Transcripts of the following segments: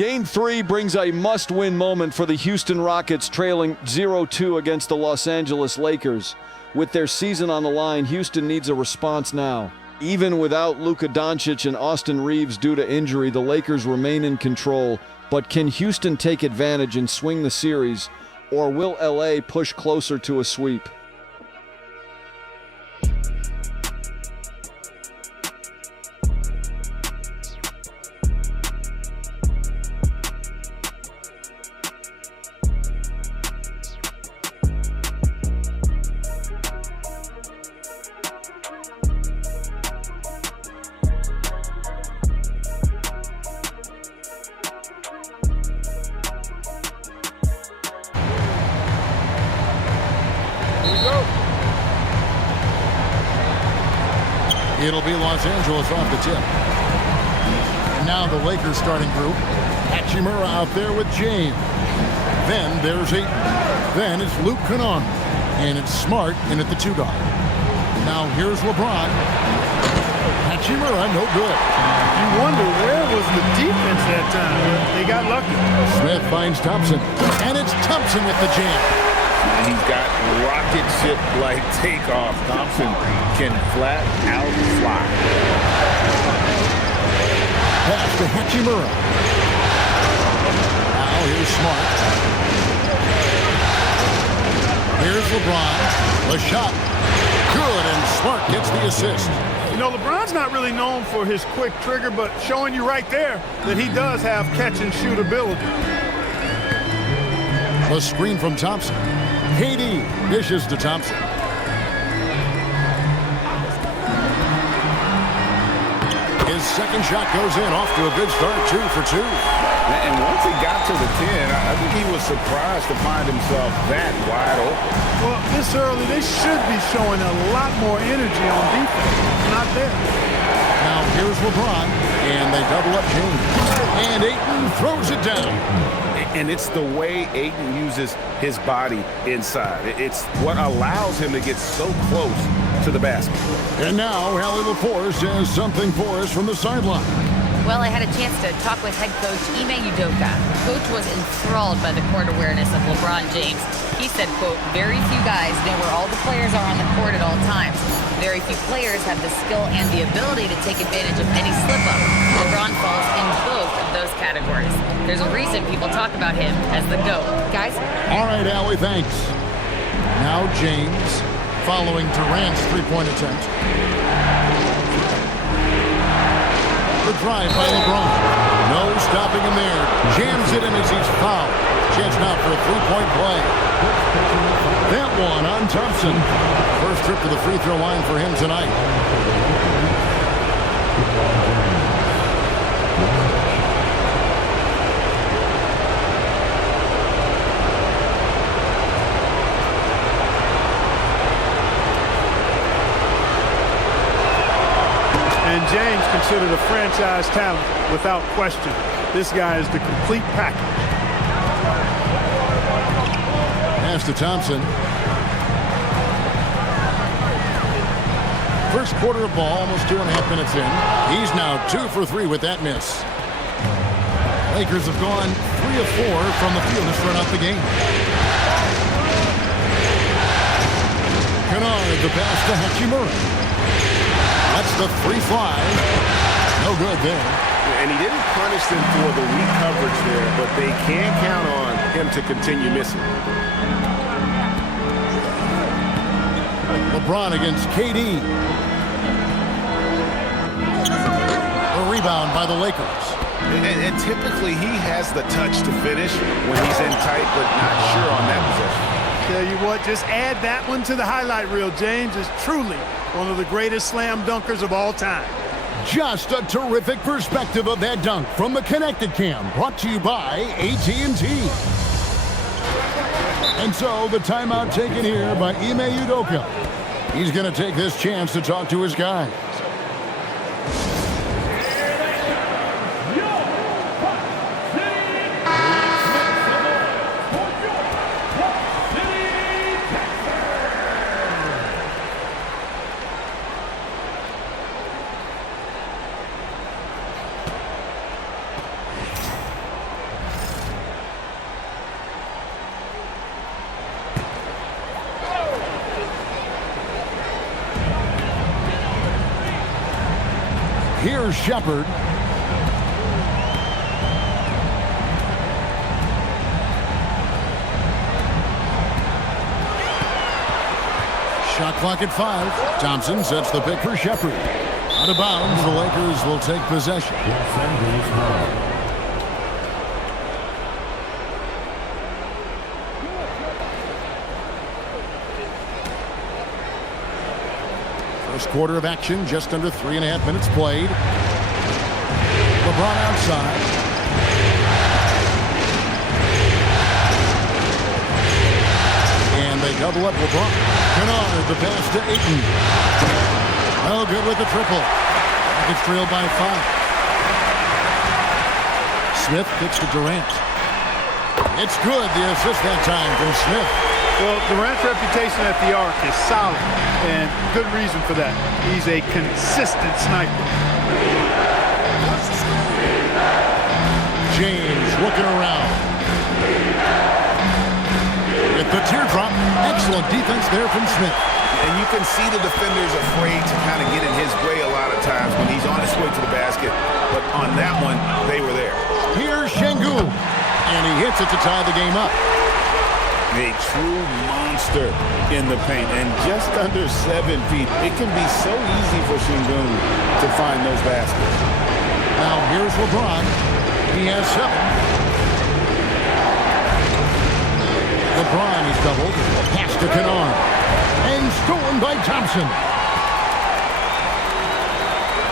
Game 3 brings a must-win moment for the Houston Rockets, trailing 0-2 against the Los Angeles Lakers. With their season on the line, Houston needs a response now. Even without Luka Doncic and Austin Reeves due to injury, the Lakers remain in control. But can Houston take advantage and swing the series, or will LA push closer to a sweep? It'll be Los Angeles off the tip. And now the Lakers starting group. Hachimura out there with James. Then there's Ayton. Then it's Luke Kennard. And it's Smart in at the 2 guard. Now here's LeBron. Hachimura, no good. You wonder where was the defense that time. They got lucky. Smith finds Thompson. And it's Thompson with the jam. And he's got rocket ship-like takeoff. Thompson can flat out fly. Pass to Hachimura. Now here's Smart. Here's LeBron. The shot. Good, and Smart gets the assist. You know, LeBron's not really known for his quick trigger, but showing you right there that he does have catch-and-shoot ability. The screen from Thompson. KD dishes to Thompson. His second shot goes in, off to a good start, 2 for 2. And once he got to the 10, I think he was surprised to find himself that wide open. Well, this early, they should be showing a lot more energy on defense. Not there. Now here's LeBron, and they double up James. And Ayton throws it down. And it's the way Ayton uses his body inside. It's what allows him to get so close to the basket. And now Allie LaForce has something for us from the sideline. Well, I had a chance to talk with head coach Ime Udoka. Coach was enthralled by the court awareness of LeBron James. He said, quote, very few guys know where all the players are on the court at all times. Very few players have the skill and the ability to take advantage of any slip-up. LeBron falls in both of those categories. There's a reason people talk about him as the GOAT. Guys? All right, Allie, thanks. Now James, following Durant's three-point attempt. The drive by LeBron. No stopping him there. Jams it in as he's fouled. Chance now for a three-point play. That one on Thompson. First trip to the free throw line for him tonight. And James considered a franchise talent without question. This guy is the complete package. Pass to Thompson. First quarter of ball, almost 2.5 minutes in. He's now 2 for 3 with that miss. Lakers have gone 3 of 4 from the field to start out the game. Kennard, the pass to Hachimura. That's the free fly. No good there. And he didn't punish them for the weak coverage there, but they can count on him to continue missing. LeBron against KD. A rebound by the Lakers. And typically he has the touch to finish when he's in tight, but not sure on that possession. Tell you what, just add that one to the highlight reel. James is truly one of the greatest slam dunkers of all time. Just a terrific perspective of that dunk from the Connected Cam, brought to you by AT&T. And so the timeout taken here by Ime Udoka. He's going to take this chance to talk to his guys. Here's Shepard. Shot clock at 5. Thompson sets the pick for Shepard. Out of bounds, the Lakers will take possession. First quarter of action, just under 3.5 minutes played. LeBron outside. And they double up LeBron. Kennard, the pass to Ayton. Oh, good with the triple. It's trailed by 5. Smith kicks to Durant. It's good, the assist that time from Smith. Well, Durant's reputation at the arc is solid, and good reason for that. He's a consistent sniper. James looking around. With the teardrop, excellent defense there from Smith. And you can see the defender's afraid to kind of get in his way a lot of times when he's on his way to the basket. But on that one, they were there. Here's Şengün. And he hits it to tie the game up. A true monster in the paint. And just under 7 feet, it can be so easy for Şengün to find those baskets. Now here's LeBron. He has 7. LeBron is doubled. Pass to Kennard. And stolen by Thompson.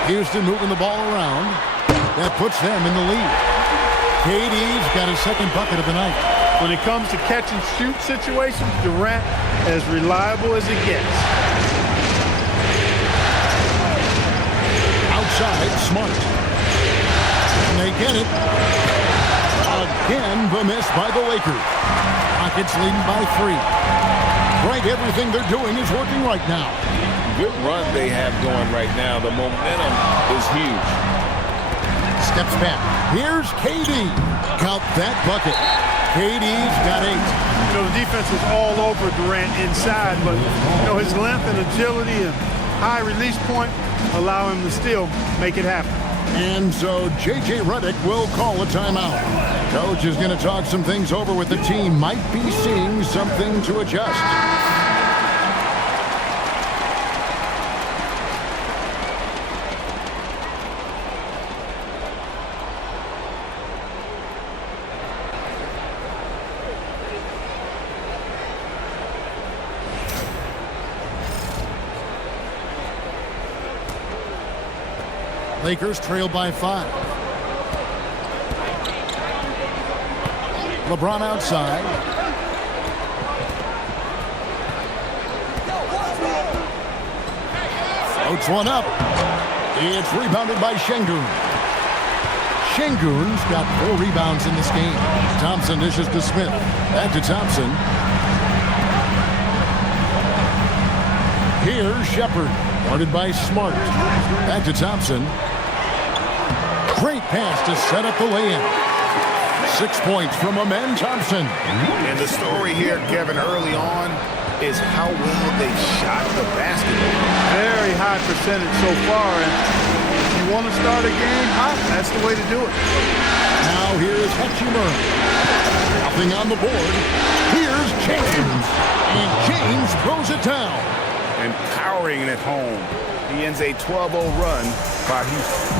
Houston moving the ball around. That puts them in the lead. KD's got his second bucket of the night. When it comes to catch and shoot situations, Durant as reliable as it gets. Outside, Smart. And they get it. Again, the miss by the Lakers. Rockets leading by 3. Right, everything they're doing is working right now. Good run they have going right now. The momentum is huge. Steps back. Here's KD. Count that bucket. KD's got 8. You know, the defense was all over Durant inside, but, you know, his length and agility and high release point allow him to still make it happen. And so J.J. Redick will call a timeout. Coach is going to talk some things over with the team. Might be seeing something to adjust. Lakers trail by 5. LeBron outside. Floats one up. It's rebounded by Şengün. Şengün's got 4 rebounds in this game. Thompson dishes to Smith. Back to Thompson. Here's Shepard. Guarded by Smart. Back to Thompson. Great pass to set up the lay-in. 6 points from Amen Thompson. And the story here, Kevin, early on is how well they shot the basketball. Very high percentage so far, and if you want to start a game hot, that's the way to do it. Now here's Hachimura. Nothing on the board. Here's James. And James throws it down. And powering it home. He ends a 12-0 run by Houston.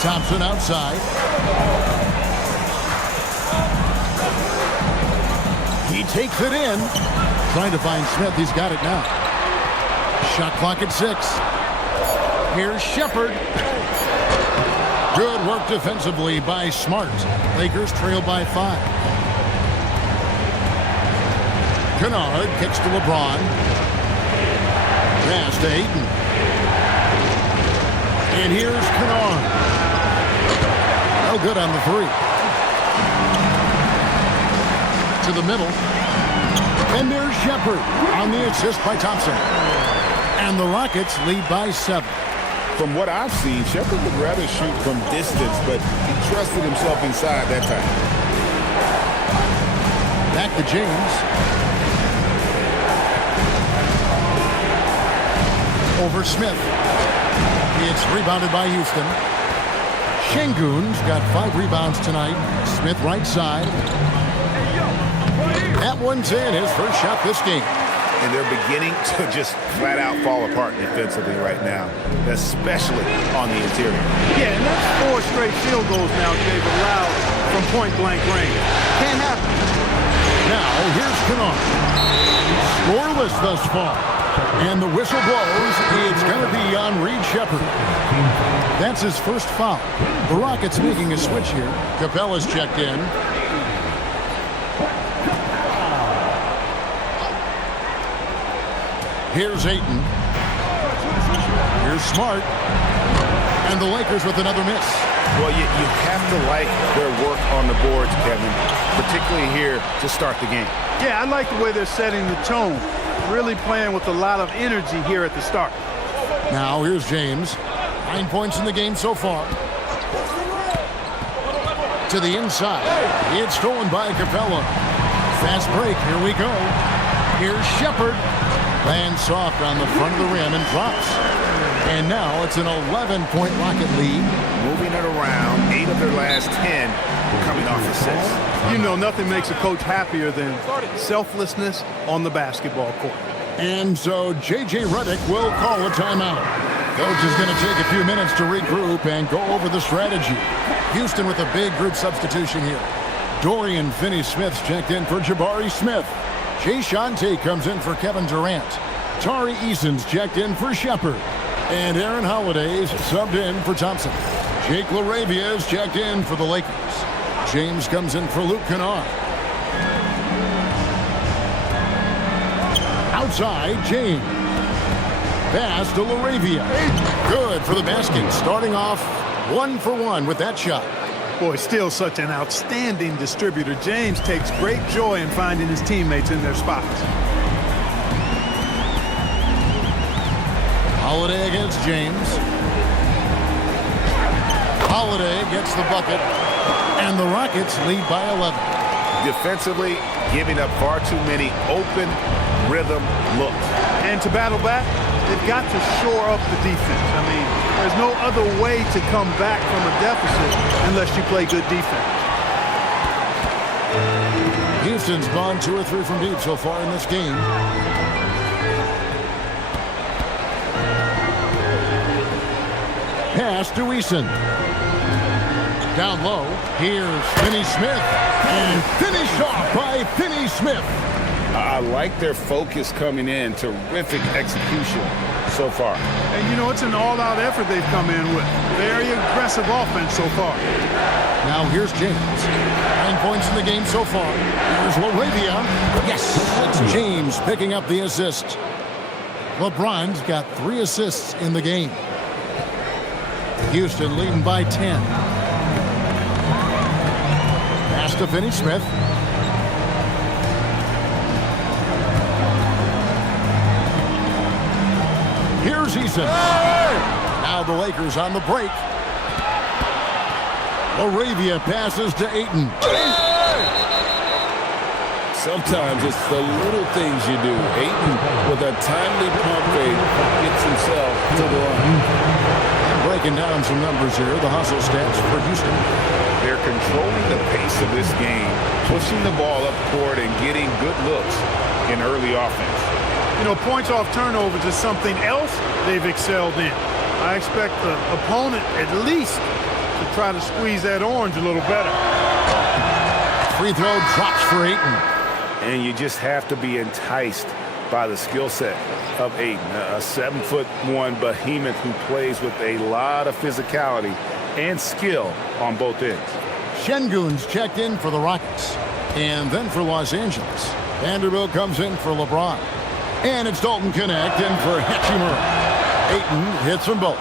Thompson outside. He takes it in. Trying to find Smith. He's got it now. Shot clock at 6. Here's Shepard. Good work defensively by Smart. Lakers trail by 5. Kennard kicks to LeBron. Pass to Ayton. And here's Kennard. No good on the 3. To the middle. And there's Shepard on the assist by Thompson. And the Rockets lead by 7. From what I've seen, Shepard would rather shoot from distance, but he trusted himself inside that time. Back to James. 2 over Smith. It's rebounded by Houston. Şengün's got 5 rebounds tonight. Smith right side. That one's in, his first shot this game. And they're beginning to just flat out fall apart defensively right now, especially on the interior. Yeah, and that's 4 straight field goals now they've allowed from point-blank range. Can't happen. Now, here's Kennard. Scoreless thus far. And the whistle blows. It's going to be on Reed Sheppard. That's his first foul. The Rockets making a switch here. Capella's checked in. Here's Ayton. Here's Smart. And the Lakers with another miss. Well, you have to like their work on the boards, Kevin, particularly here to start the game. Yeah, I like the way they're setting the tone. Really playing with a lot of energy here at the start. Now here's James. 9 points in the game so far. To the inside. It's stolen by Capella. Fast break. Here we go. Here's Sheppard. Lands soft on the front of the rim and drops. And now it's an 11-point Rocket lead. Moving it around, 8 of their last 10 coming off assists. You know, nothing makes a coach happier than selflessness on the basketball court. And so J.J. Redick will call a timeout. Coach is going to take a few minutes to regroup and go over the strategy. Houston with a big group substitution here. Dorian Finney-Smith's checked in for Jabari Smith. Jay Shante comes in for Kevin Durant. Tari Eason's checked in for Sheppard. And Aaron Holiday's subbed in for Thompson. Jake LaRavia is checked in for the Lakers. James comes in for Luke Kennard. Outside, James. Pass to LaRavia. Good for the basket. Starting off 1 for 1 with that shot. Boy, still such an outstanding distributor. James takes great joy in finding his teammates in their spots. Holiday against James. Holiday gets the bucket. And the Rockets lead by 11. Defensively, giving up far too many open rhythm looks. And to battle back, they've got to shore up the defense. I mean, there's no other way to come back from a deficit unless you play good defense. Houston's gone 2 or 3 from deep so far in this game. Pass to Eason. Down low, here's Finney-Smith. And finished off by Finney-Smith. I like their focus coming in. Terrific execution so far. And, you know, it's an all-out effort they've come in with. Very aggressive offense so far. Now here's James. 9 points in the game so far. Here's LaRavia. Yes, it's James picking up the assist. LeBron's got 3 assists in the game. Houston leading by 10. Pass to Finney-Smith. Here's Eason. Now the Lakers on the break. LaRavia passes to Ayton. Sometimes it's the little things you do. Ayton, with a timely pump fake, gets himself to the line. Breaking down some numbers here, the hustle stats for Houston. They're controlling the pace of this game, pushing the ball up court and getting good looks in early offense. You know, points off turnovers is something else they've excelled in. I expect the opponent at least to try to squeeze that orange a little better. Free throw drops for Ayton. And you just have to be enticed by the skill set of Ayton, a 7'1" behemoth who plays with a lot of physicality and skill on both ends. Şengün's checked in for the Rockets. And then for Los Angeles, Vanderbilt comes in for LeBron. And it's Dalton Knecht in for Hachimura. Ayton hits them both.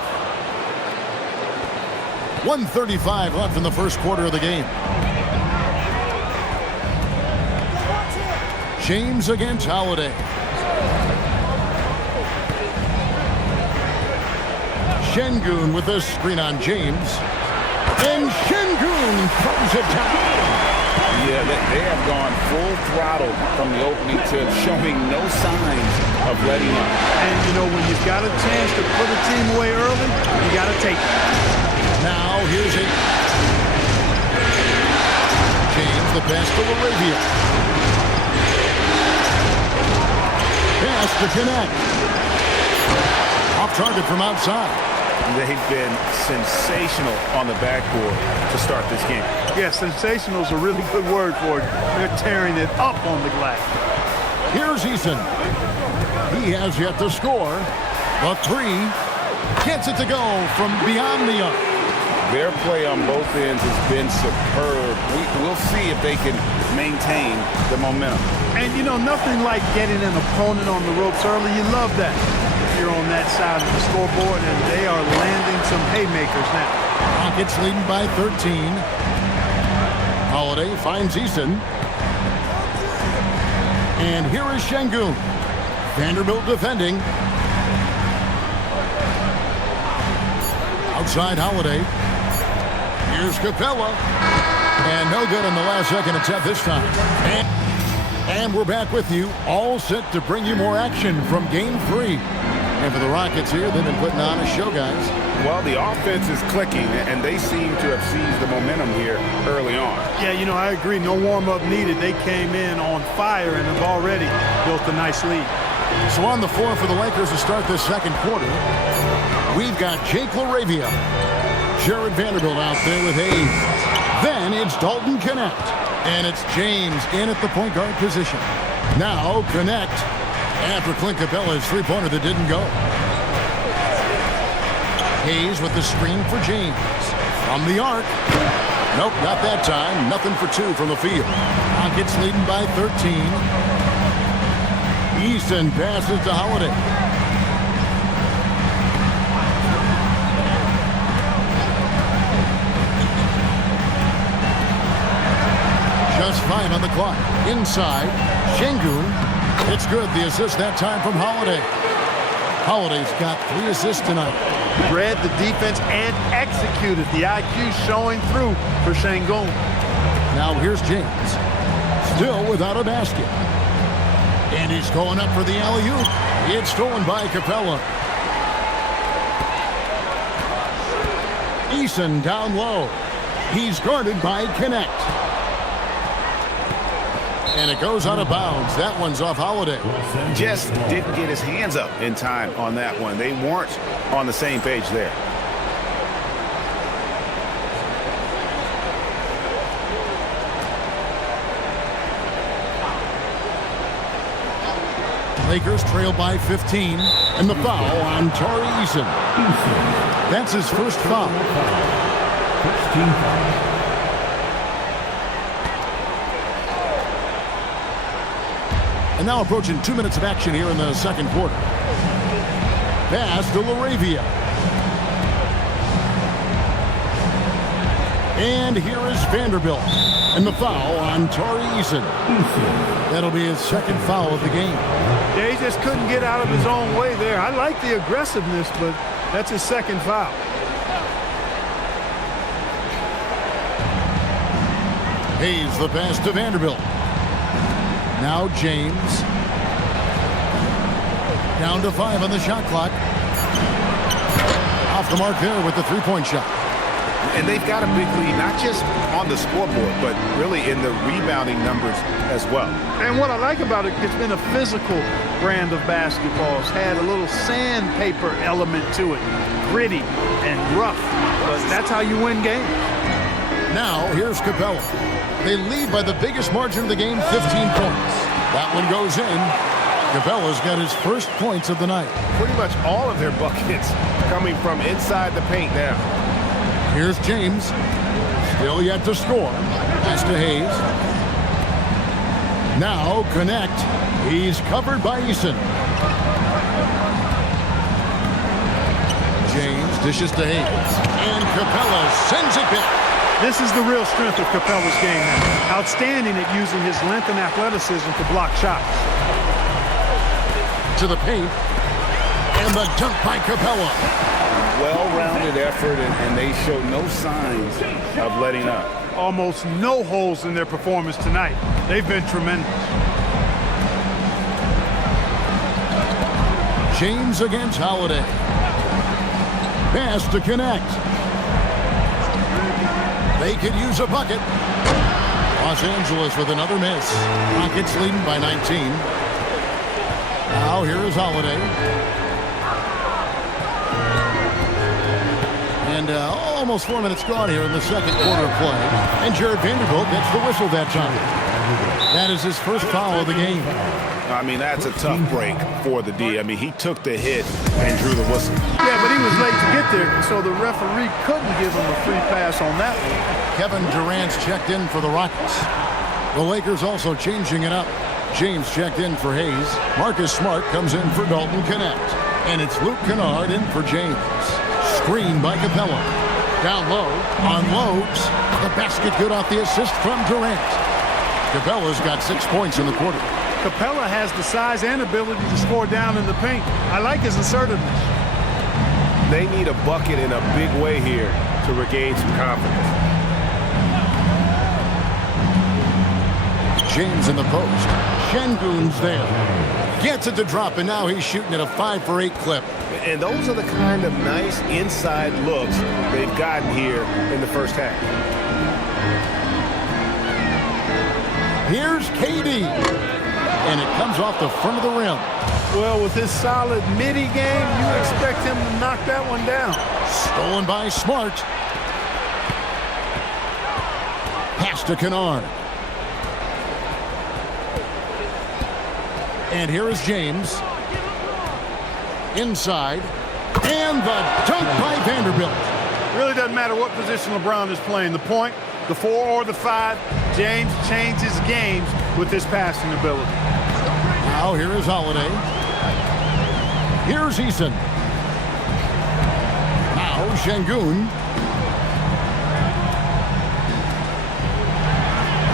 1:35 left in the first quarter of the game. James against Holiday. Şengün with a screen on James. And Şengün throws it down. Yeah, they have gone full throttle from the opening tip, showing no signs of letting up. And, you know, when you've got a chance to put a team away early, you got to take it. Now here's it. James, the pass to LaRavia. Pass to Connect. Off target from outside. They've been sensational on the backboard to start this game. Yeah, sensational is a really good word for it. They're tearing it up on the glass. Here's Eason. He has yet to score. The three gets it to go from beyond the arc. Their play on both ends has been superb. We'll see if they can maintain the momentum. And, you know, nothing like getting an opponent on the ropes early. You love that. You're on that side of the scoreboard, and they are landing some haymakers now. Rockets leading by 13. Holiday finds Eason. And here is Şengün. Vanderbilt defending. Outside Holiday. Here's Capella. And no good in the last second attempt this time. And we're back with you, all set to bring you more action from Game 3. And for the Rockets here, they've been putting on a show, guys. Well, the offense is clicking, and they seem to have seized the momentum here early on. Yeah, you know, I agree. No warm-up needed. They came in on fire and have already built a nice lead. So on the floor for the Lakers to start this second quarter, we've got Jake LaRavia. Jared Vanderbilt out there with Hayes. Then it's Dalton Connect. And it's James in at the point guard position. Now Connect after Clint Capella's three-pointer that didn't go. Hayes with the screen for James. From the arc. Nope, not that time. Nothing for two from the field. Rockets leading by 13. Eason passes to Holiday. Just 5 on the clock. Inside, Şengün. It's good. The assist that time from Holiday. Holiday's got 3 assists tonight. Read the defense and executed. The IQ showing through for Şengün. Now here's James. Still without a basket. And he's going up for the alley-oop. It's stolen by Capella. Eason down low. He's guarded by Connect. And it goes out of bounds. That one's off Holiday. Just didn't get his hands up in time on that one. They weren't on the same page there. Lakers trail by 15. And the foul on Tari Eason. That's his first foul. And now approaching 2 minutes of action here in the second quarter. Pass to LaRavia. And here is Vanderbilt. And the foul on Tari Eason. That'll be his second foul of the game. Yeah, he just couldn't get out of his own way there. I like the aggressiveness, but that's his second foul. Hayes the pass to Vanderbilt. Now James. Down to 5 on the shot clock. Off the mark there with the three-point shot. And they've got a big lead, not just on the scoreboard, but really in the rebounding numbers as well. And what I like about it, it's been a physical brand of basketball. It's had a little sandpaper element to it. Gritty and rough. But that's how you win games. Now, here's Capella. They lead by the biggest margin of the game, 15 points. That one goes in. Capella's got his first points of the night. Pretty much all of their buckets coming from inside the paint now. Here's James. Still yet to score. Pass to Hayes. Now Connect. He's covered by Eason. James dishes to Hayes. And Capella sends it back. This is the real strength of Capella's game now. Outstanding at using his length and athleticism to block shots. To the paint. And the dunk by Capella. well-rounded effort, and they show no signs of letting up. Almost no holes in their performance tonight. They've been tremendous. James against Holiday. Pass to connect. They could use a bucket. Los Angeles with another miss. Rockets leading by 19. Now here is Holiday. And almost 4 minutes gone here in the second quarter of play. And Jared Vanderbilt gets the whistle that time. That is his first foul of the game. I mean, that's a tough break for the D. I mean, he took the hit and drew the whistle. Yeah, but he was late to get there, so the referee couldn't give him a free pass on that one. Kevin Durant's checked in for the Rockets. The Lakers also changing it up. James checked in for Hayes. Marcus Smart comes in for Dalton Connect. And it's Luke Kennard in for James. Screen by Capella. Down low, unloads. The basket good off the assist from Durant. Capella's got 6 points in the quarter. Capella has the size and ability to score down in the paint. I like his assertiveness. They need a bucket in a big way here to regain some confidence. James in the post. Şengün's there. Gets it to drop, and now he's shooting at a 5 for 8 clip. And those are the kind of nice inside looks they've gotten here in the first half. Here's KD. And it comes off the front of the rim. Well, with his solid midi game, you expect him to knock that one down. Stolen by Smart. Pass to Kennard. And here is James. Inside. And the dunk by Vanderbilt. Really doesn't matter what position LeBron is playing. The point, the 4 or the 5, James changes games with his passing ability. Now here is Holiday. Here's Eason. Now Şengün.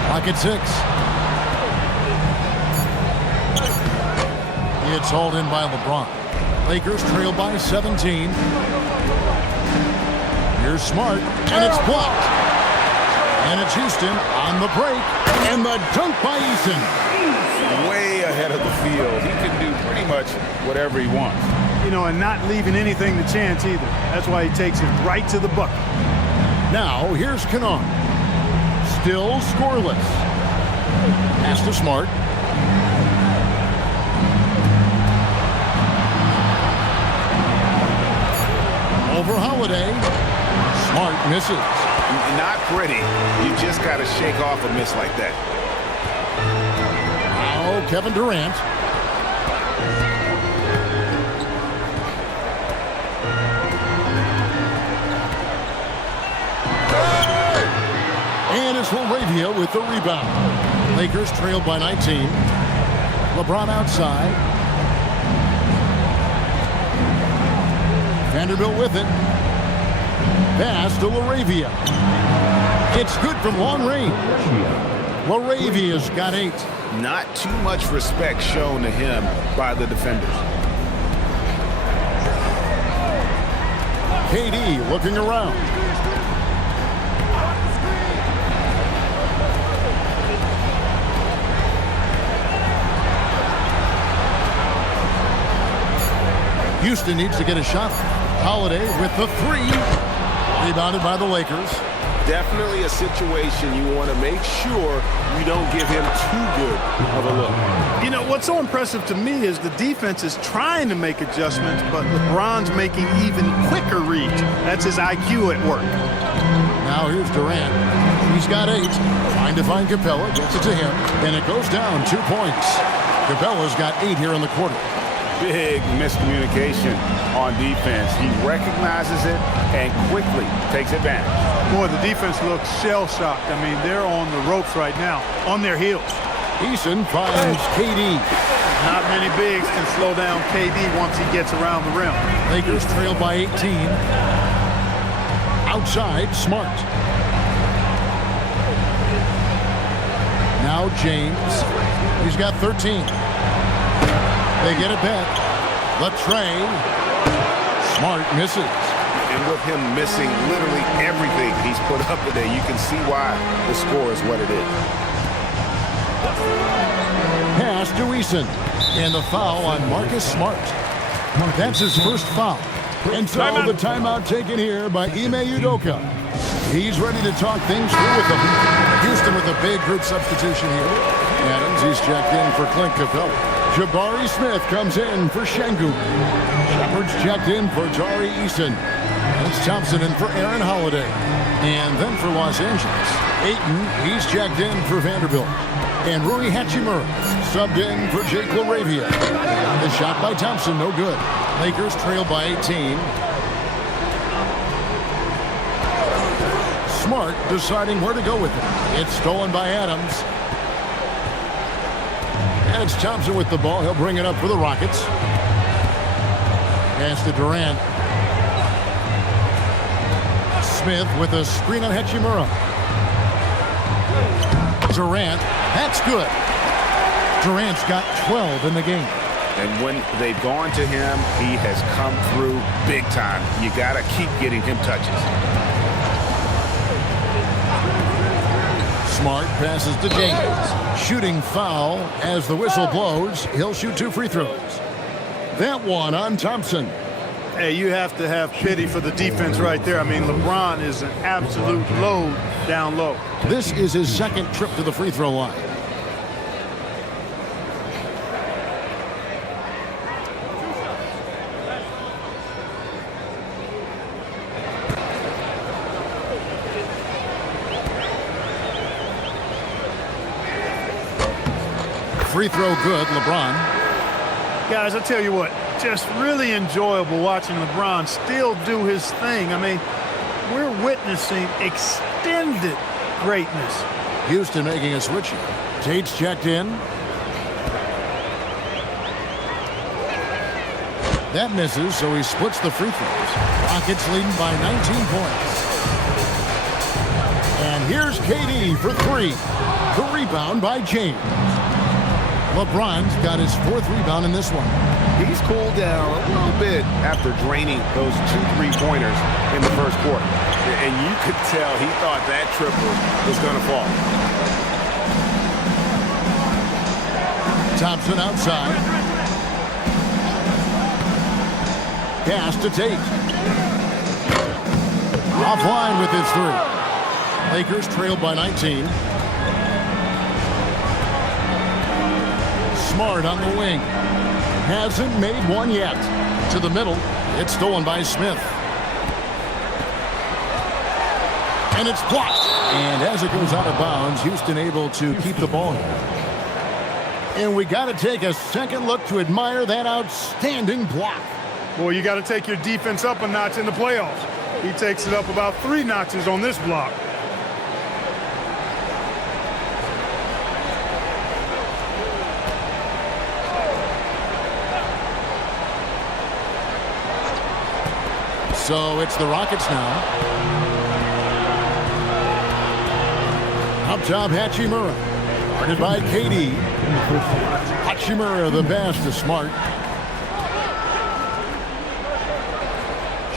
Pocket 6. It's hauled in by LeBron. Lakers trail by 17. Here's Smart, and it's blocked. And it's Houston on the break, and the dunk by Eason. Way ahead of the field. He can do pretty much whatever he wants. You know, and not leaving anything to chance either. That's why he takes it right to the bucket. Now, here's Kennard. Still scoreless. Pass to Smart. Over Holiday. Smart misses. Not pretty. You just got to shake off a miss like that. Now Kevin Durant. And it's LaRavia with the rebound. Lakers trailed by 19. LeBron outside. Vanderbilt with it. Pass to LaRavia. It's good from long range. LaRavia's got 8. Not too much respect shown to him by the defenders. KD looking around. Houston needs to get a shot. Holiday with the 3. Rebounded by the Lakers. Definitely a situation you want to make sure you don't give him too good of a look. You know, what's so impressive to me is the defense is trying to make adjustments, but LeBron's making even quicker reads. That's his IQ at work. Now here's Durant. He's got 8. Trying to find Capella. Gets it to him. And it goes down 2 points. Capella's got 8 here in the quarter. Big miscommunication on defense. He recognizes it and quickly takes advantage. Boy, the defense looks shell-shocked. I mean, they're on the ropes right now, on their heels. Eason finds KD. Not many bigs can slow down KD once he gets around the rim. Lakers trail by 18. Outside, Smart. Now James. He's got 13. They get it back. The tray. Smart misses. And with him missing literally everything he's put up today, you can see why the score is what it is. Pass to Eason. And the foul on Marcus Smart. That's his first foul. And so the timeout taken here by Ime Udoka. He's ready to talk things through with them. Houston with a big group substitution here. Adams, he's checked in for Clint Capella. Jabari Smith comes in for Şengün. Shepard's checked in for Tari Eason. It's Thompson in for Aaron Holiday. And then for Los Angeles, Ayton, he's checked in for Vanderbilt. And Rui Hachimura subbed in for Jake LaRavia. The shot by Thompson, no good. Lakers trail by 18. Smart deciding where to go with it. It's stolen by Adams. And it's Thompson with the ball. He'll bring it up for the Rockets. Pass to Durant. Smith with a screen on Hachimura. Durant, that's good. Durant's got 12 in the game. And when they've gone to him, he has come through big time. You got to keep getting him touches. Smart passes to James. Shooting foul as the whistle blows. He'll shoot 2 free throws. That one on Thompson. Hey, you have to have pity for the defense right there. I mean, LeBron is an absolute load down low. This is his second trip to the free throw line. Free throw good, LeBron. Guys, I tell you what, just really enjoyable watching LeBron still do his thing. I mean, we're witnessing extended greatness. Houston making a switch here. Tate's checked in. That misses, so he splits the free throws. Rockets leading by 19 points. And here's KD for 3. The rebound by James. LeBron's got his 4th rebound in this one. He's cooled down a little bit after draining those 2 3-pointers in the first quarter. And you could tell he thought that triple was going to fall. Thompson outside. Pass to Tate. Offline with his 3. Lakers trailed by 19. Smart on the wing. Hasn't made one yet. To the middle. It's stolen by Smith. And it's blocked. And as it goes out of bounds, Houston able to keep the ball here. And we got to take a second look to admire that outstanding block. Well, you got to take your defense up a notch in the playoffs. He takes it up about 3 notches on this block. So it's the Rockets now. Up top, Hachimura. Guarded by KD. Hachimura, the pass to Smart.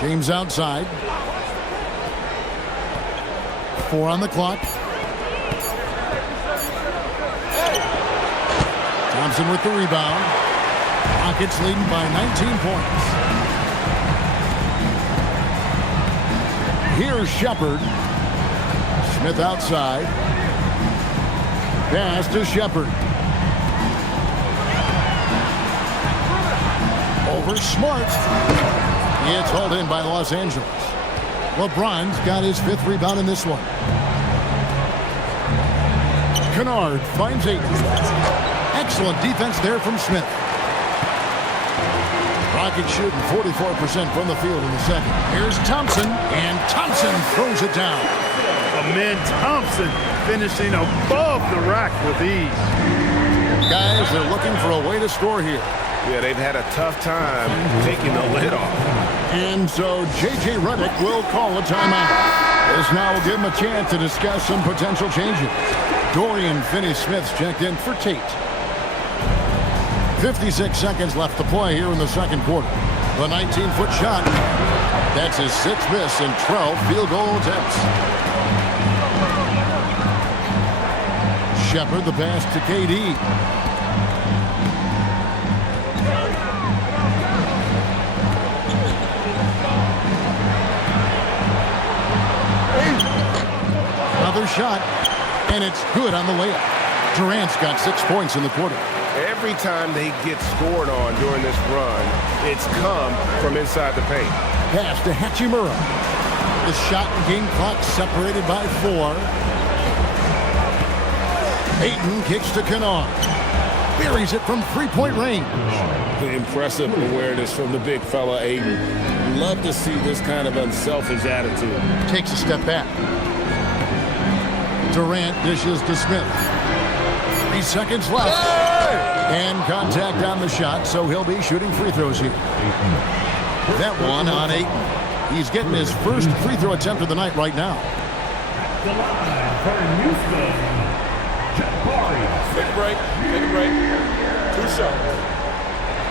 James outside. 4 on the clock. Thompson with the rebound. Rockets leading by 19 points. Here's Shepard. Smith outside. Pass to Shepard. Over Smart. It's hauled in by Los Angeles. LeBron's got his 5th rebound in this one. Kennard finds Ayton. Excellent defense there from Smith. Rockets shooting 44% from the field in the second. Here's Thompson, and Thompson throws it down. Amen Thompson finishing above the rack with ease. Guys, they're looking for a way to score here. Yeah, they've had a tough time taking the lid off. And so J.J. Redick will call a timeout. This now will give him a chance to discuss some potential changes. Dorian Finney-Smith's checked in for Tate. 56 seconds left to play here in the second quarter. The 19-foot shot. That's his 6th miss in 12 field goal attempts. Shepard the pass to KD. Another shot, and it's good on the layup. Durant's got 6 points in the quarter. Every time they get scored on during this run, it's come from inside the paint. Pass to Hachimura. The shot and game clock separated by 4. Ayton kicks to Kennard. Buries it from 3-point range. Impressive awareness from the big fella, Ayton. Love to see this kind of unselfish attitude. Takes a step back. Durant dishes to Smith. 3 seconds left. And contact on the shot, so he'll be shooting free throws here. That one on Ayton. He's getting his first free throw attempt of the night right now. The line for Houston, Jabari. Take a break. Take a break. 2 shots.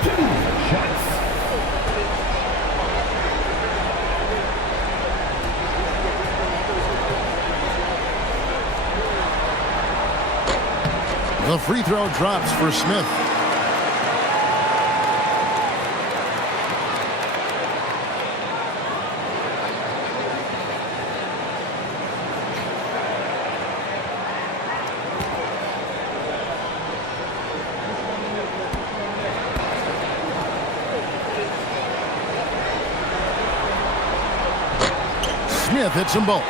2 shots. The free throw drops for Smith. Smith hits them both.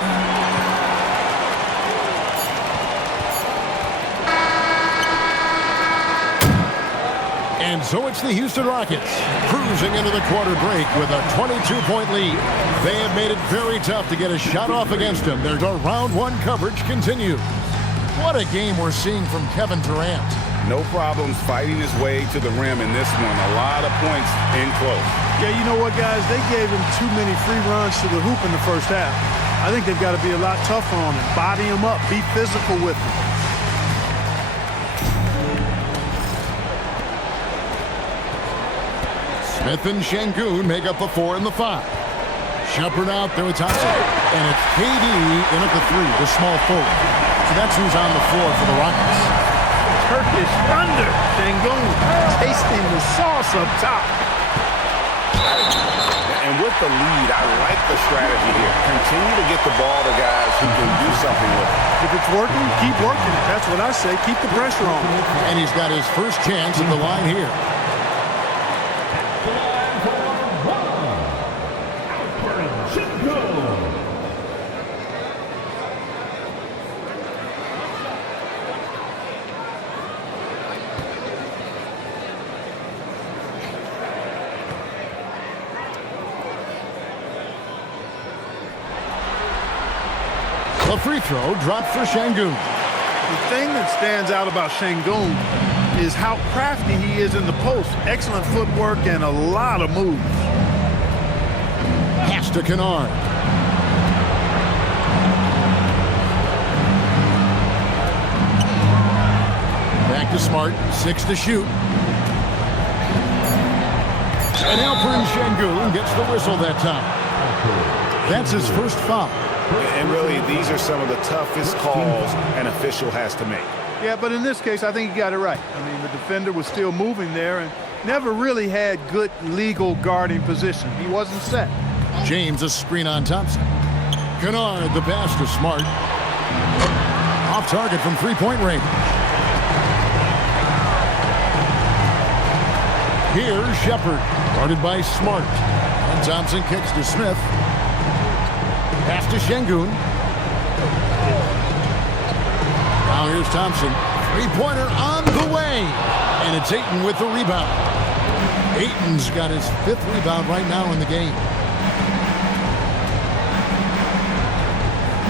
And so it's the Houston Rockets cruising into the quarter break with a 22-point lead. They have made it very tough to get a shot off against them. Their round 1 coverage continues. What a game we're seeing from Kevin Durant. No problems fighting his way to the rim in this one. A lot of points in close. Yeah, you know what, guys? They gave him too many free runs to the hoop in the first half. I think they've got to be a lot tougher on him. Body him up. Be physical with him. Smith and Şengün make up the 4 and the 5. Shepard out there with Thompson. And it's KD in at the 3, the small forward. So that's who's on the floor for the Rockets. Turkish thunder. Şengün tasting the sauce up top. And with the lead, I like the strategy here. Continue to get the ball to guys who can do something with it. If it's working, keep working it. That's what I say. Keep the pressure on. And he's got his first chance at the line here. The line for one. Alperen Şengün. A free throw dropped for Şengün. The thing that stands out about Şengün is how crafty he is in the post. Excellent footwork and a lot of moves. Pass to Kennard. Back to Smart. 6 to shoot. And Alperen Şengün gets the whistle that time. That's his first foul. And really, these are some of the toughest calls an official has to make. Yeah, but in this case, I think he got it right. I mean, the defender was still moving there and never really had good legal guarding position. He wasn't set. James a screen on Thompson. Kennard the pass to Smart. Off target from 3-point range. Here's Shepard, guarded by Smart. And Thompson kicks to Smith. Pass to Şengün. Now here's Thompson. 3-pointer on the way. And it's Ayton with the rebound. Ayton's got his 5th rebound right now in the game.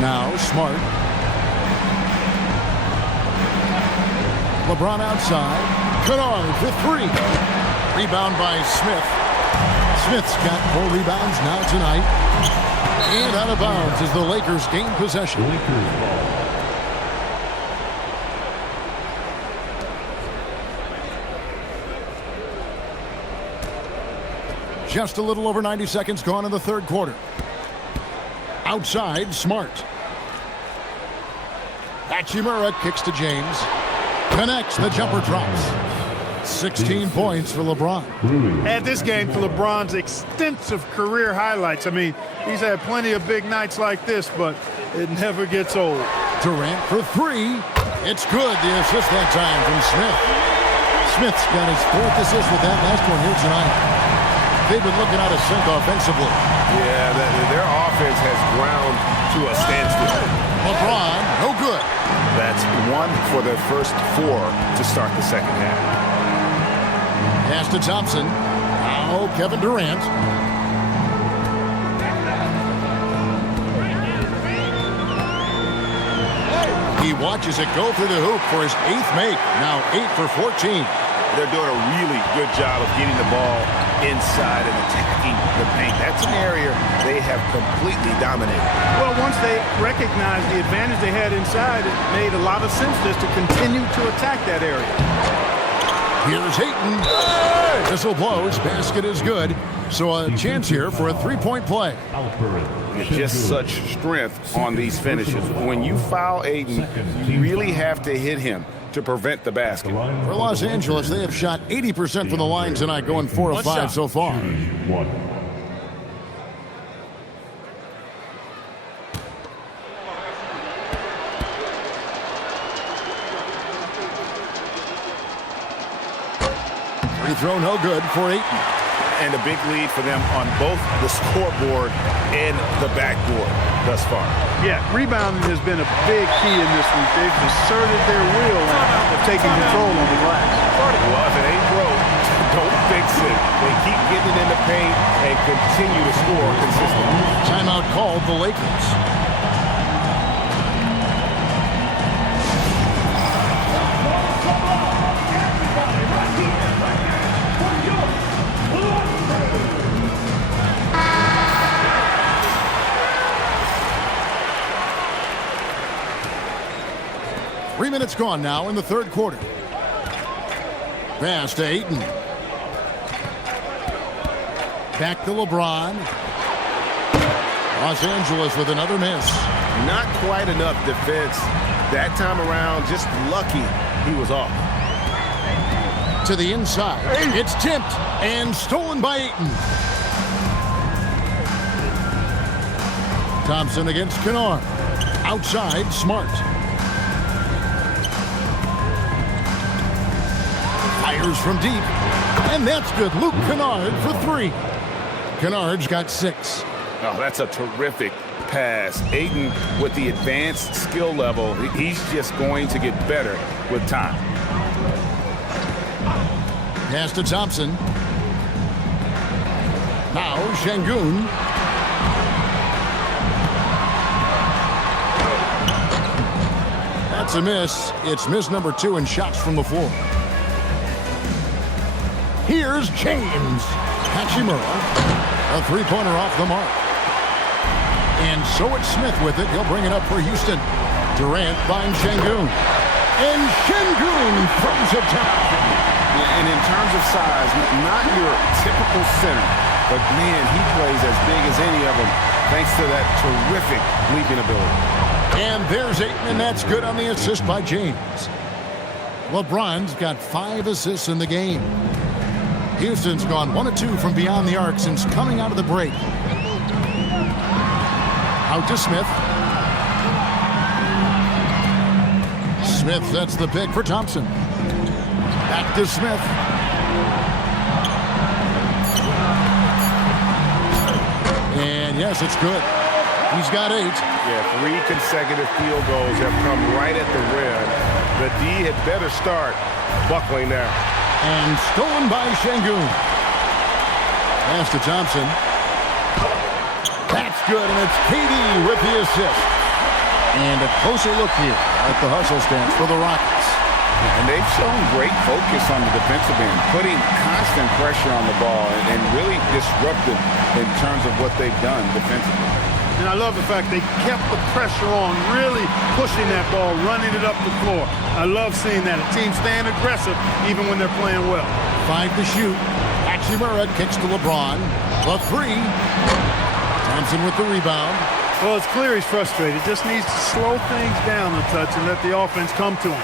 Now Smart. LeBron outside. Kennard for 3. Rebound by Smith. Smith's got 4 rebounds now tonight. And out of bounds as the Lakers gain possession. Lakers ball. Just a little over 90 seconds gone in the third quarter. Outside, Smart. Hachimura kicks to James. Connects, the jumper drops. 16 points for LeBron. Add this game to LeBron's extensive career highlights. I mean, he's had plenty of big nights like this, but it never gets old. Durant for three. It's good. The assist that time from Smith. Smith's got his fourth assist with that last one here tonight. They've been looking out of sync offensively. Yeah, their offense has ground to a standstill. LeBron, no good. That's one for their first four to start the second half. Pass to Thompson. Now Kevin Durant. He watches it go through the hoop for his 8th make. Now 8 for 14. They're doing a really good job of getting the ball inside and attacking the paint. That's an area they have completely dominated. Well, once they recognized the advantage they had inside, it made a lot of sense just to continue to attack that area. Here's Ayton. Whistle blows. Basket is good. So a chance here for a three-point play. Just such strength on these finishes. When you foul Ayton, you really have to hit him to prevent the basket. For Los Angeles, they have shot 80% from the line tonight, going 4 of 5 so far. 3 throw, no good for Ayton. And a big lead for them on both the scoreboard and the backboard thus far. Yeah, rebounding has been a big key in this week. They've asserted their will of taking control on the glass. Well, if it ain't broke, don't fix it. They keep getting in the paint and continue to score consistently. Timeout called the Lakers. Three minutes gone now in the third quarter. Pass to Ayton. Back to LeBron. Los Angeles with another miss. Not quite enough defense. That time around, just lucky he was off. To the inside. It's tipped and stolen by Ayton. Thompson against Kennard. Outside, Smart. Fires from deep. And that's good. Luke Kennard for 3. Kennard's got 6. Oh, that's a terrific pass. Ayton, with the advanced skill level, he's just going to get better with time. Pass to Thompson. Now Şengün. That's a miss. It's miss number 2 in shots from the floor. Here's James. Hachimura. A three-pointer off the mark. And so it's Smith with it. He'll bring it up for Houston. Durant finds Şengün. And Şengün throws it down. And in terms of size, not your typical center, but man, he plays as big as any of them thanks to that terrific leaping ability. And there's Ayton, and that's good on the assist by James. LeBron's got 5 assists in the game. Houston's gone 1 of 2 from beyond the arc since coming out of the break. Out to Smith. Smith sets the pick for Thompson. Back to Smith. And yes, it's good. He's got 8. Yeah, 3 consecutive field goals have come right at the rim. The D had better start buckling now. And stolen by Şengün. Pass to Thompson. That's good, and it's KD with the assist. And a closer look here at the hustle stance for the Rockets. And they've shown great focus on the defensive end, putting constant pressure on the ball and really disruptive in terms of what they've done defensively. And I love the fact they kept the pressure on, really pushing that ball, running it up the floor. I love seeing that. A team staying aggressive even when they're playing well. 5 to shoot. Hachimura kicks to LeBron. The three. Thompson with the rebound. Well, it's clear he's frustrated. Just needs to slow things down a touch and let the offense come to him.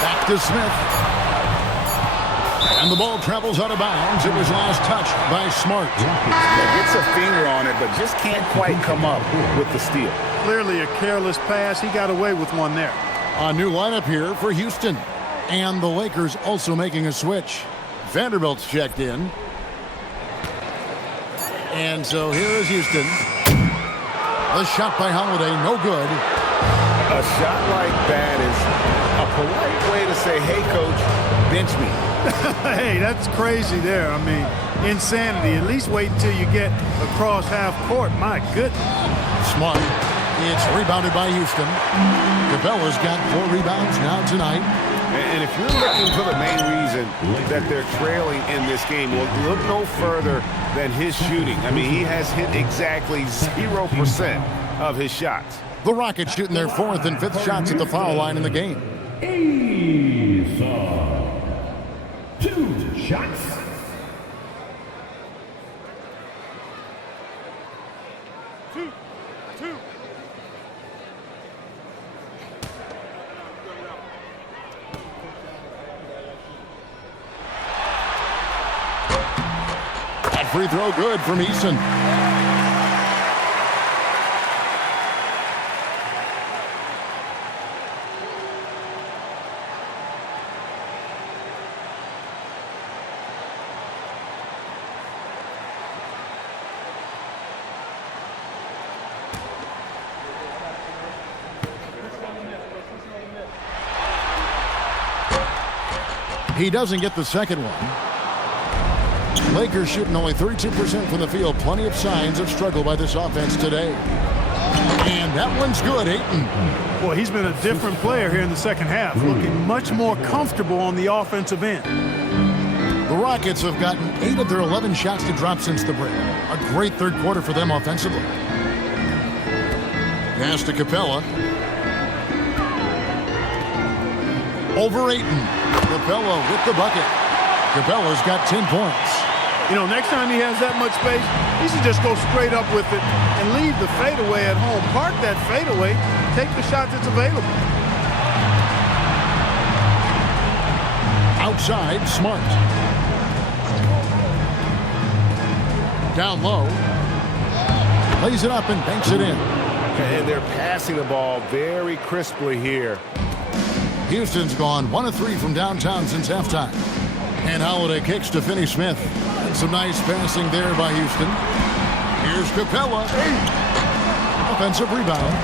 Back to Smith. And the ball travels out of bounds. It was last touched by Smart. Gets a finger on it, but just can't quite come up with the steal. Clearly a careless pass. He got away with one there. A new lineup here for Houston. And the Lakers also making a switch. Vanderbilt's checked in. And so here is Houston. The shot by Holiday, no good. A shot like that is a polite way to say, hey, coach, bench me. Hey, that's crazy there. I mean, insanity. At least wait until you get across half court. My goodness. Smart. It's rebounded by Houston. Capella's got 4 rebounds now tonight. And if you're looking for the main reason that they're trailing in this game, well, look no further than his shooting. I mean, he has hit exactly 0% of his shots. The Rockets shooting their 4th and 5th shots at the foul line in the game. Easy. 2 shots. That free throw good from Eason. He doesn't get the second one. Lakers shooting only 32% from the field. Plenty of signs of struggle by this offense today. And that one's good, Ayton. Boy, he's been a different player here in the second half, looking much more comfortable on the offensive end. The Rockets have gotten 8 of their 11 shots to drop since the break. A great third quarter for them offensively. Pass to Capella. Over Ayton. Capella with the bucket. Capella's got 10 points. You know, next time he has that much space, he should just go straight up with it and leave the fadeaway at home. Park that fadeaway, take the shot that's available. Outside, Smart. Down low. Lays it up and banks it in. And they're passing the ball very crisply here. Houston's gone 1 of 3 from downtown since halftime. And Holiday kicks to Finney Smith. And some nice passing there by Houston. Here's Capella. Offensive rebound.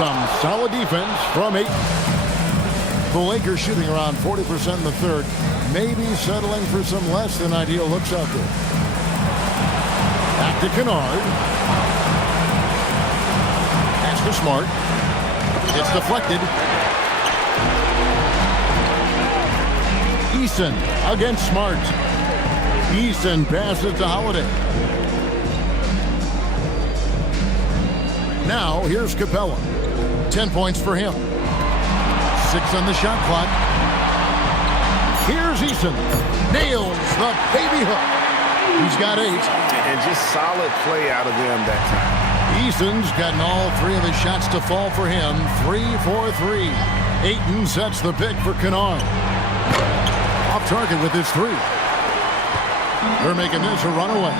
Some solid defense from Ayton. The Lakers shooting around 40% in the third. Maybe settling for some less than ideal looks out there. Back to Kennard. Pass to Smart. It's deflected. Eason against Smart. Eason passes to Holiday. Now here's Capella. 10 points for him. 6 on the shot clock. Here's Eason. Nails the baby hook. He's got 8. And just solid play out of them that time. Eason's gotten all 3 of his shots to fall for him. 3 for 3. Ayton sets the pick for Kennard. Off target with his 3. They're making this a runaway.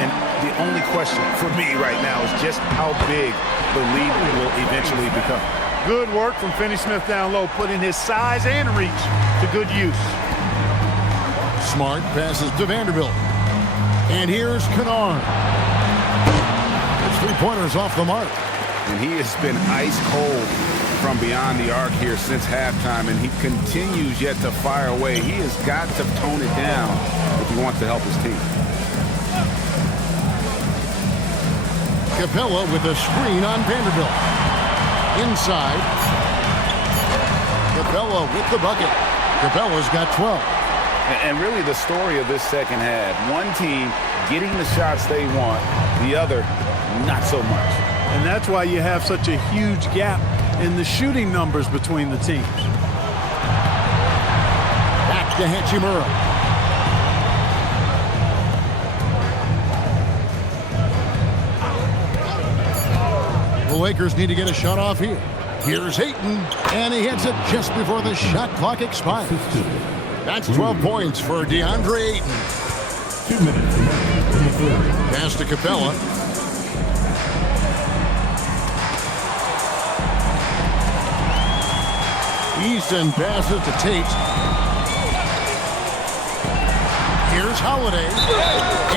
And the only question for me right now is just how big the lead will eventually become. Good work from Finney Smith down low, putting his size and reach to good use. Smart passes to Vanderbilt. And here's Kennard. His 3-pointers off the mark. And he has been ice cold from beyond the arc here since halftime, and he continues yet to fire away. He has got to tone it down if he wants to help his team. Capella with a screen on Vanderbilt. Inside. Capella with the bucket. Capella's got 12. And really the story of this second half, one team getting the shots they want, the other not so much. And that's why you have such a huge gap in the shooting numbers between the teams. Back to Hachimura. The Lakers need to get a shot off here. Here's Ayton, and he hits it just before the shot clock expires. That's 12 points for DeAndre Ayton. 2 minutes remaining in the third. Pass to Capella. Easton passes to Tate. Here's Holiday.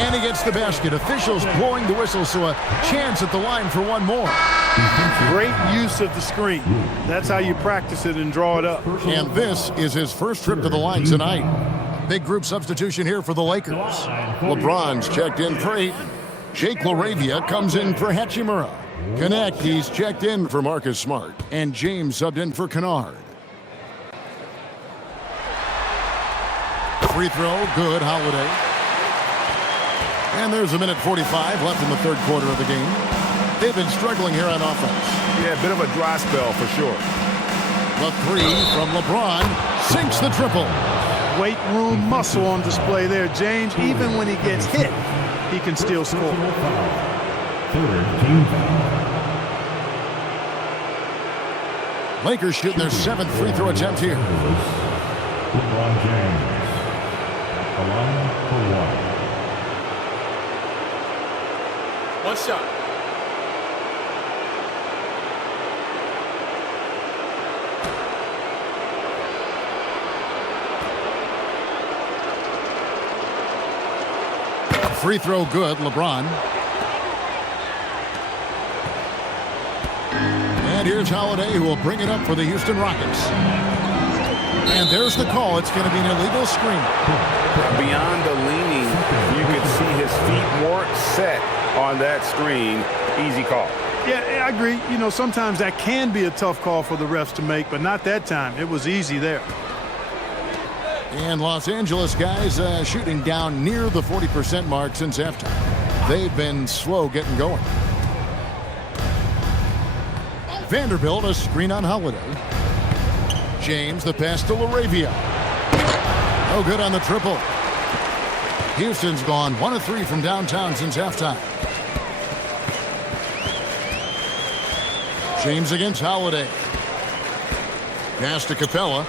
And he gets the basket. Officials blowing the whistle, so a chance at the line for one more. Great use of the screen. That's how you practice it and draw it up. And this is his first trip to the line tonight. Big group substitution here for the Lakers. LeBron's checked in for Ayton. Jake LaRavia comes in for Hachimura. Connect, he's checked in for Marcus Smart. And James subbed in for Kennard. Free throw, good, Holiday. And there's a minute 45 left in the third quarter of the game. They've been struggling here on offense. Yeah, a bit of a dry spell for sure. The three from LeBron sinks the triple. Weight room muscle on display there, James. Even when he gets hit, he can still score. Third team foul. Lakers shooting their 7th free throw attempt here. LeBron James. The line for one. One shot. Free throw good, LeBron. And here's Holiday, who will bring it up for the Houston Rockets. And there's the call. It's going to be an illegal screen. Beyond the leaning, you can see his feet weren't set on that screen. Easy call. Yeah, I agree. You know, sometimes that can be a tough call for the refs to make, but not that time. It was easy there. And Los Angeles guys shooting down near the 40% mark since halftime. They've been slow getting going. Vanderbilt, a screen on Holiday. James, the pass to LaRavia. No good on the triple. Houston's gone 1 of 3 from downtown since halftime. James against Holiday. Pass to Capella.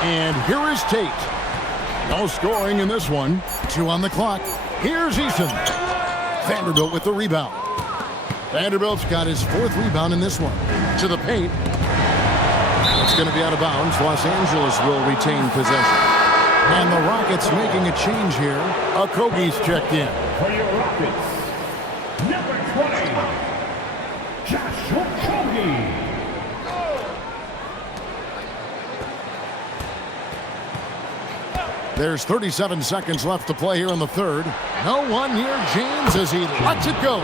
And here is Tate. No scoring in this one. 2 on the clock. Here's Easton. Vanderbilt with the rebound. Vanderbilt's got his 4th rebound in this one. To the paint. It's going to be out of bounds. Los Angeles will retain possession. And the Rockets making a change here. Okogie's checked in. For your Rockets, number 20, Josh Okogie. There's 37 seconds left to play here in the third. No one near James as he lets it go.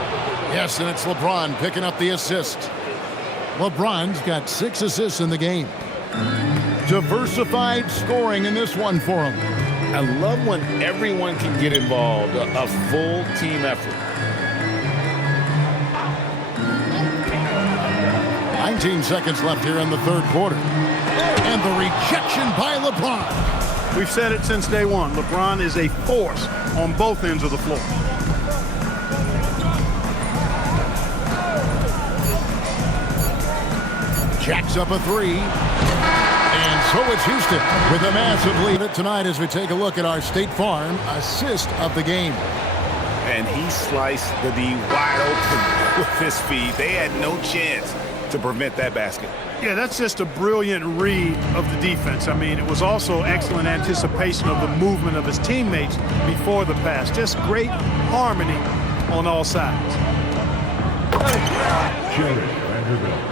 Yes, and it's LeBron picking up the assist. LeBron's got 6 assists in the game. Diversified scoring in this one for him. I love when everyone can get involved, a full team effort. 19 seconds left here in the third quarter. And the rejection by LeBron. We've said it since day one. LeBron is a force on both ends of the floor. Jacks up a 3. And so it's Houston with a massive lead tonight as we take a look at our State Farm assist of the game. And he sliced the D wide open with his feet. They had no chance to prevent that basket. Yeah, that's just a brilliant read of the defense. I mean, it was also excellent anticipation of the movement of his teammates before the pass. Just great harmony on all sides.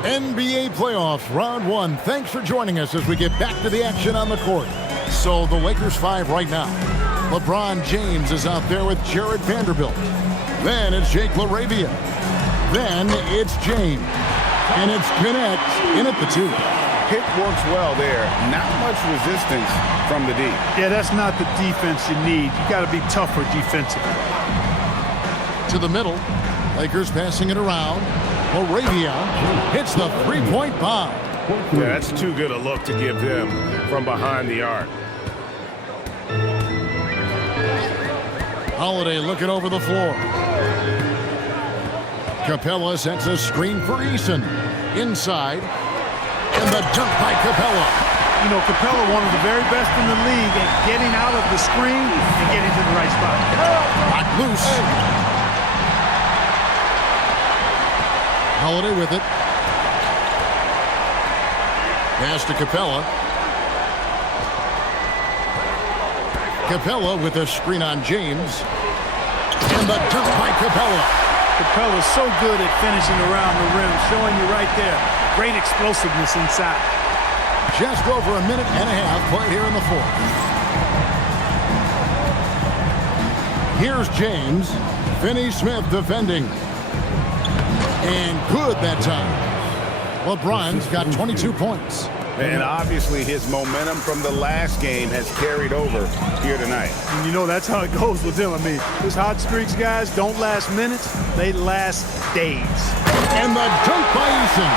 NBA playoffs, round 1. Thanks for joining us as we get back to the action on the court. So the Lakers 5 right now. LeBron James is out there with Jared Vanderbilt. Then it's Jake LaRavia. Then it's James. And it's Connect in at the 2. pick works well there. Not much resistance from the D. Yeah, that's not the defense you need. You got to be tougher defensively. To the middle. Lakers passing it around. Laravia hits the three-point bomb. Yeah, that's too good a look to give them from behind the arc. Holiday looking over the floor. Capella sets a screen for Eason. Inside. And the dunk by Capella. You know, Capella, one of the very best in the league at getting out of the screen and getting to the right spot. Knocked loose. Holiday with it. Pass to Capella. Capella with a screen on James. And the dunk by Capella. Capella's so good at finishing around the rim, showing you right there. Great explosiveness inside. Just over a minute and a half play here in the fourth. Here's James. Finney-Smith defending. And good that time. LeBron's got 22 points. And obviously his momentum from the last game has carried over here tonight. And you know, that's how it goes with him. I mean, his hot streaks, guys, don't last minutes. They last days. And the dunk by Eason.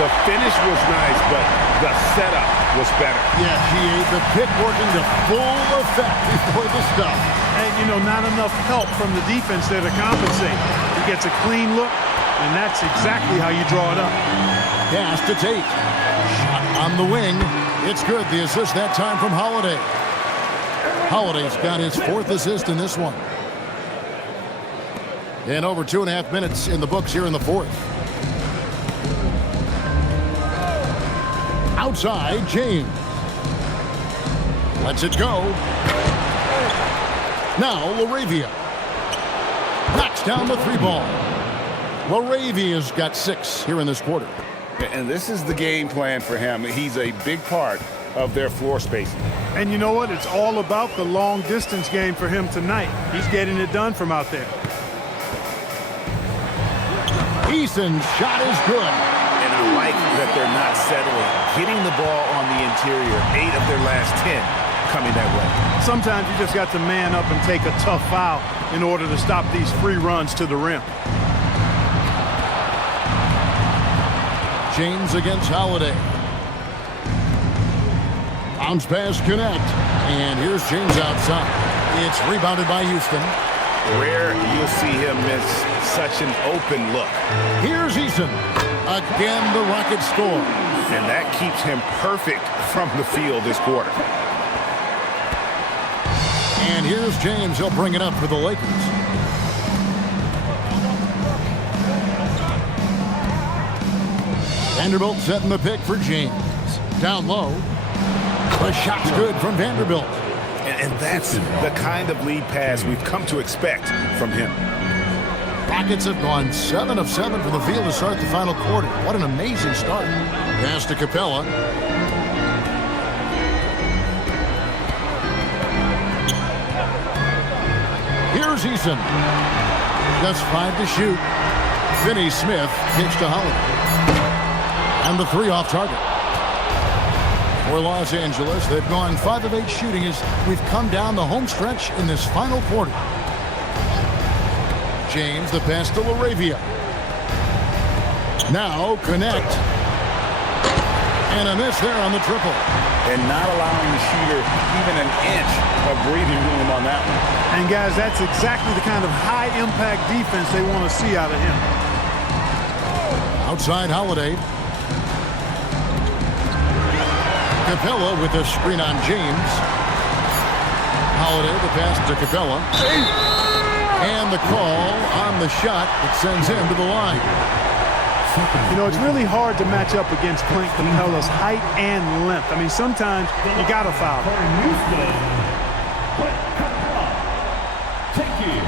The finish was nice, but the setup was better. Yeah, G.A., the pick working to full effect before the stuff. And, you know, not enough help from the defense there to compensate. He gets a clean look, and that's exactly how you draw it up. Pass to Tate. Shot on the wing. It's good. The assist that time from Holiday. Holiday's got his fourth assist in this one. And over 2.5 minutes in the books here in the fourth. Outside, James. Lets it go. Now, Laravia. Knocks down the three ball. Laravia's got 6 here in this quarter. And this is the game plan for him. He's a big part of their floor spacing. And you know what? It's all about the long distance game for him tonight. He's getting it done from out there. Eason's shot is good. And I like that they're not settling. Getting the ball on the interior, 8 of their last 10 coming that way. Sometimes you just got to man up and take a tough foul in order to stop these free runs to the rim. James against Holiday. Bounce pass connect. And here's James outside. It's rebounded by Houston. Rare you'll see him miss such an open look. Here's Eason. Again, the Rockets score. And that keeps him perfect from the field this quarter. And here's James. He'll bring it up for the Lakers. Vanderbilt setting the pick for James. Down low. The shot's good from Vanderbilt. And that's the kind of lead pass we've come to expect from him. Rockets have gone 7 of 7 from the field to start the final quarter. What an amazing start. Pass to Capella. Here's Eason. Just 5 to shoot. Finney-Smith kicks to Holiday. And the 3 off target. For Los Angeles, they've gone 5 of 8 shooting as we've come down the home stretch in this final quarter. James, the pass to Laravia. Now connect. And a miss there on the triple. And not allowing the shooter even an inch of breathing room on that one. And guys, that's exactly the kind of high-impact defense they want to see out of him. Outside Holiday. Capella with a screen on James. Holiday, the pass to Capella. And the call on the shot that sends him to the line. You know, it's really hard to match up against Clint Capella's height and length. I mean, sometimes you got to foul. Taking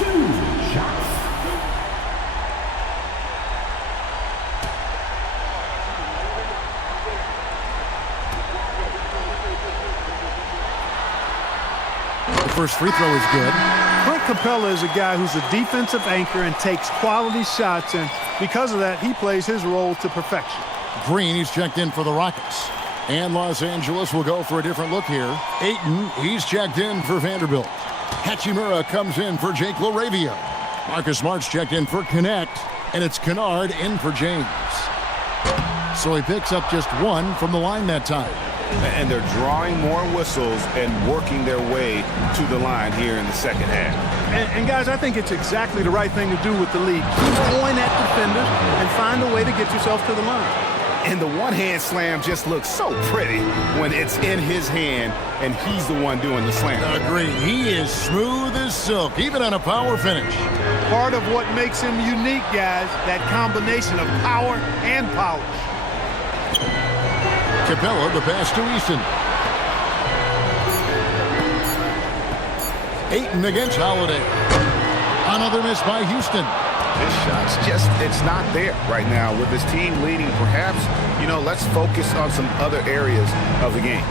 2 shots. The first free throw is good. Clint Capella is a guy who's a defensive anchor and takes quality shots, and because of that, he plays his role to perfection. Green, he's checked in for the Rockets. And Los Angeles will go for a different look here. Ayton, he's checked in for Vanderbilt. Hachimura comes in for Jake LaRavia. Marcus Smart's checked in for Connect. And it's Kennard in for James. So he picks up just one from the line that time. And they're drawing more whistles and working their way to the line here in the second half. And guys, I think it's exactly the right thing to do with the league. Keep going at defenders and find a way to get yourself to the line. And the one-hand slam just looks so pretty when it's in his hand and he's the one doing the slam. Agreed. He is smooth as silk, even on a power finish. Part of what makes him unique, guys, that combination of power and polish. Capella, the pass to Easton. Ayton against Holiday. Another miss by Houston. This shot's just, it's not there right now. With his team leading, perhaps, let's focus on some other areas of the game.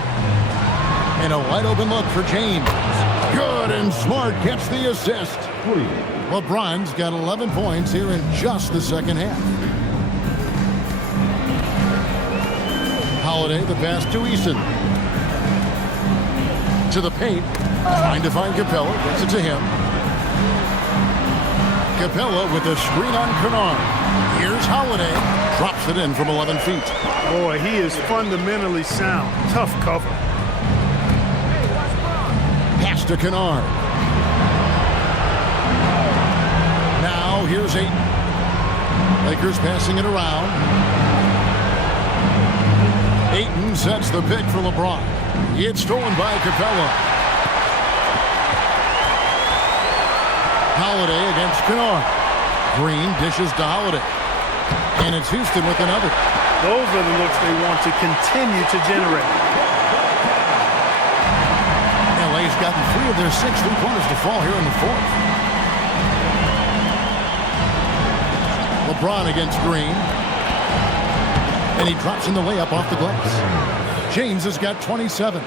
And a wide open look for James. Good, and Smart gets the assist. LeBron's got 11 points here in just the second half. Holiday, the pass to Easton. To the paint. Trying to find Capella. Gets it to him. Capella with a screen on Kennard. Here's Holiday. Drops it in from 11 feet. Boy, he is fundamentally sound. Tough cover. Pass to Kennard. Now here's Ayton. Lakers passing it around. Ayton sets the pick for LeBron. It's stolen by Capella. Holiday against Kennard. Green dishes to Holiday. And it's Houston with another. Those are the looks they want to continue to generate. LA's gotten 3 of their 6 3-pointers to fall here in the fourth. LeBron against Green. And he drops in the layup off the glass. James has got 27.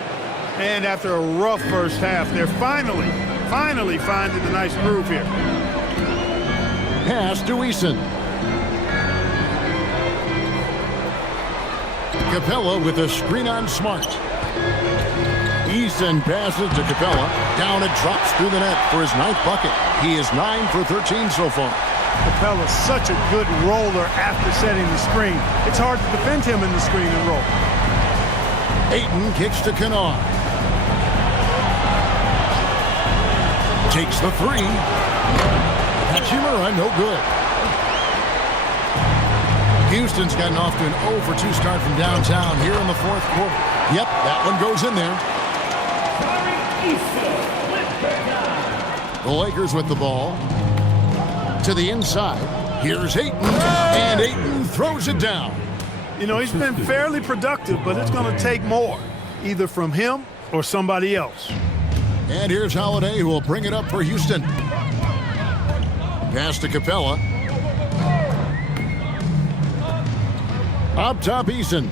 And after a rough first half, they're finally finding a nice groove here. Pass to Eason. Capella with a screen on Smart. Eason passes to Capella. Down it drops through the net for his 9th bucket. He is 9 for 13 so far. Capella's such a good roller after setting the screen. It's hard to defend him in the screen and roll. Ayton kicks to Kennard. Takes the 3. Hachimura, no good. Houston's gotten off to an 0 for 2 start from downtown here in the fourth quarter. Yep, that one goes in there. The Lakers with the ball. To the inside. Here's Ayton. And Ayton throws it down. He's been fairly productive, but it's going to take more, either from him or somebody else. And here's Holiday, who will bring it up for Houston. Pass to Capella. Up top, Eason.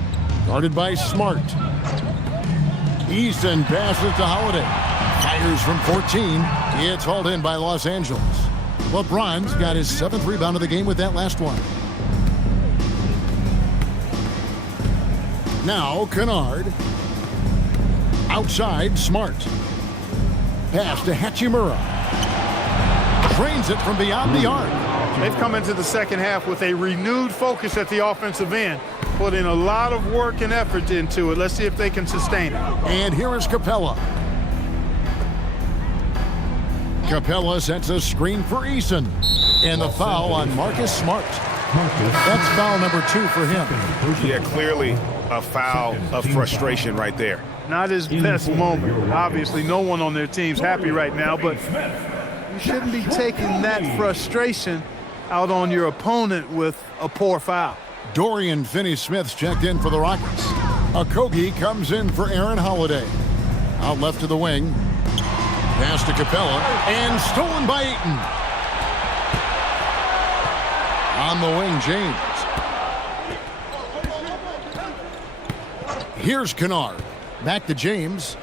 Guarded by Smart. Eason passes to Holiday. Fires from 14. It's hauled in by Los Angeles. LeBron's got his 7th rebound of the game with that last one. Now Kennard. Outside, Smart. Pass to Hachimura. Drains it from beyond the arc. They've come into the second half with a renewed focus at the offensive end. Put in a lot of work and effort into it. Let's see if they can sustain it. And here is Capella. Capella sets a screen for Eason. And the foul on Marcus Smart. That's foul number 2 for him. Yeah, clearly a foul of frustration right there. Not his best moment. Obviously, no one on their team's happy right now, but you shouldn't be taking that frustration out on your opponent with a poor foul. Dorian Finney-Smith's checked in for the Rockets. Okogie comes in for Aaron Holiday. Out left to the wing. Pass to Capella. And stolen by Ayton. On the wing, James. Here's Kennard. Back to James.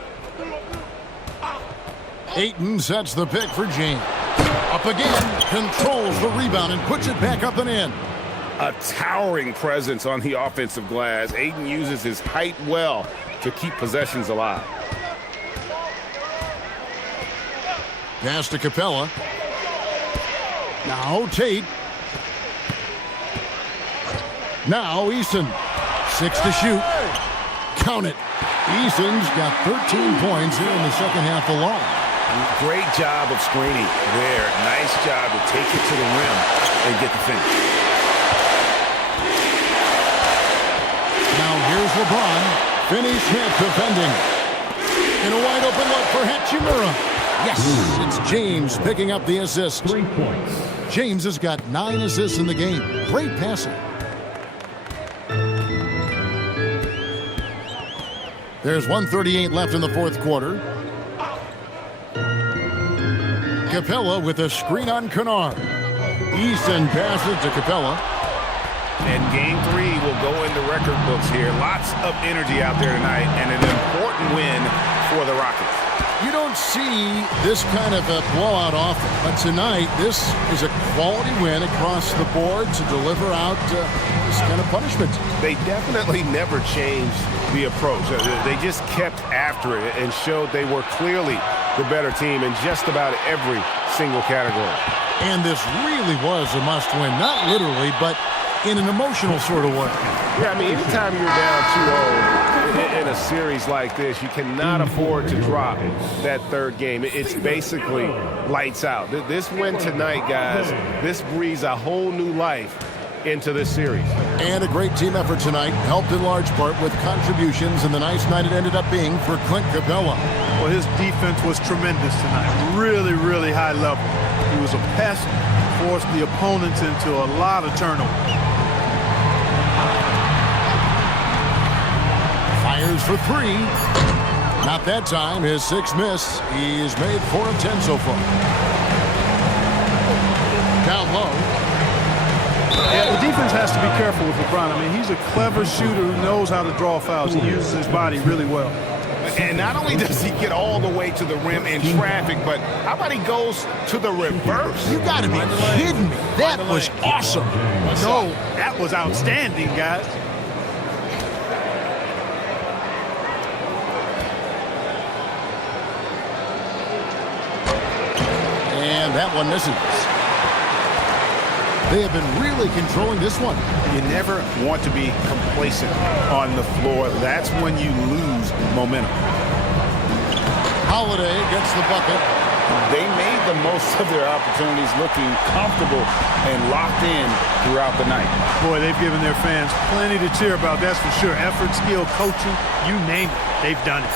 Ayton sets the pick for James. Up again. Controls the rebound and puts it back up and in. a towering presence on the offensive glass. Ayton uses his height well to keep possessions alive. Pass to Capella. Now Tate. Now Eason. 6 to shoot. Count it. Eason's got 13 points here in the second half alone. Great job of screening there. Nice job to take it to the rim and get the finish. Now here's LeBron. Finney Smith defending. And a wide open look for Hachimura. Yes, it's James picking up the assist. 3 points. James has got 9 assists in the game. Great passing. There's 1:38 left in the fourth quarter. Capella with a screen on Kennard. Eason passes to Capella. And game 3 will go in the record books here. Lots of energy out there tonight and an important win for the Rockets. You don't see this kind of a blowout often, but tonight this is a quality win across the board to deliver out this kind of punishment. They definitely never changed the approach. They just kept after it and showed they were clearly the better team in just about every single category. And this really was a must-win, not literally, but in an emotional sort of way. Yeah, I mean, anytime you're down 2-0 in a series like this, you cannot afford to drop that third game. It's basically lights out. This win tonight, guys, this breathes a whole new life into this series. And a great team effort tonight, helped in large part with contributions, and the nice night it ended up being for Clint Capella. Well, his defense was tremendous tonight. Really, really high level. He was a pest, forced the opponents into a lot of turnovers. Fires for 3. Not that time. His 6th miss. He's made 4 of 10 so far. Down low. Yeah, the defense has to be careful with LeBron. I mean, he's a clever shooter who knows how to draw fouls. He uses his body really well. And not only does he get all the way to the rim in traffic, but how about he goes to the reverse? You got to be kidding me. That was awesome. No, that was outstanding, guys. And that one misses. They have been really controlling this one. You never want to be complacent on the floor. That's when you lose momentum. Holiday gets the bucket. They made the most of their opportunities, looking comfortable and locked in throughout the night. Boy, they've given their fans plenty to cheer about, that's for sure. Effort, skill, coaching, you name it, they've done it.